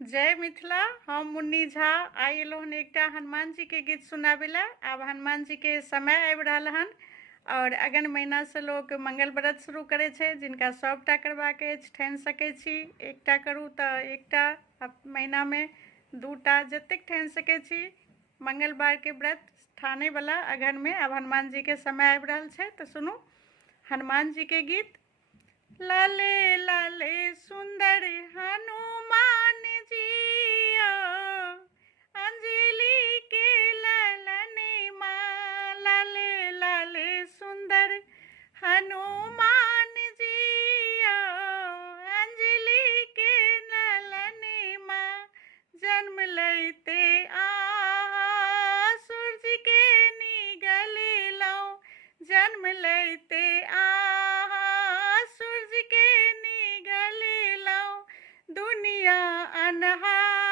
जय मिथिला। हम मुन्नी झा आई हन एकटा हनुमान जी के गीत सुनाबे। आब हनुमान जी के समय आबि रहल हन और अगन महीना से लोग मंगल व्रत शुरू करे छे, जिनका सबटा करबाक अछि ठानि सकै छी। एकटा करू तऽ एकटा, महीना में दूटा, जतेक ठानि सकै छी मंगलवार के व्रत ठाने वाला अगन में। आब हनुमान जी के समय आबि रहल छै तऽ सुनू हनुमान जी के गीत। लाले लाले सुंदर हनुमान जिया, अंजलि के ललने माँ। लाले लाले सुंदर हनुमान जिया, अंजलि के ललने माँ। जन्म लैते सूरज के निगललौ, जन्म लैते सूरज के निगललौ। दुनिया अन्हार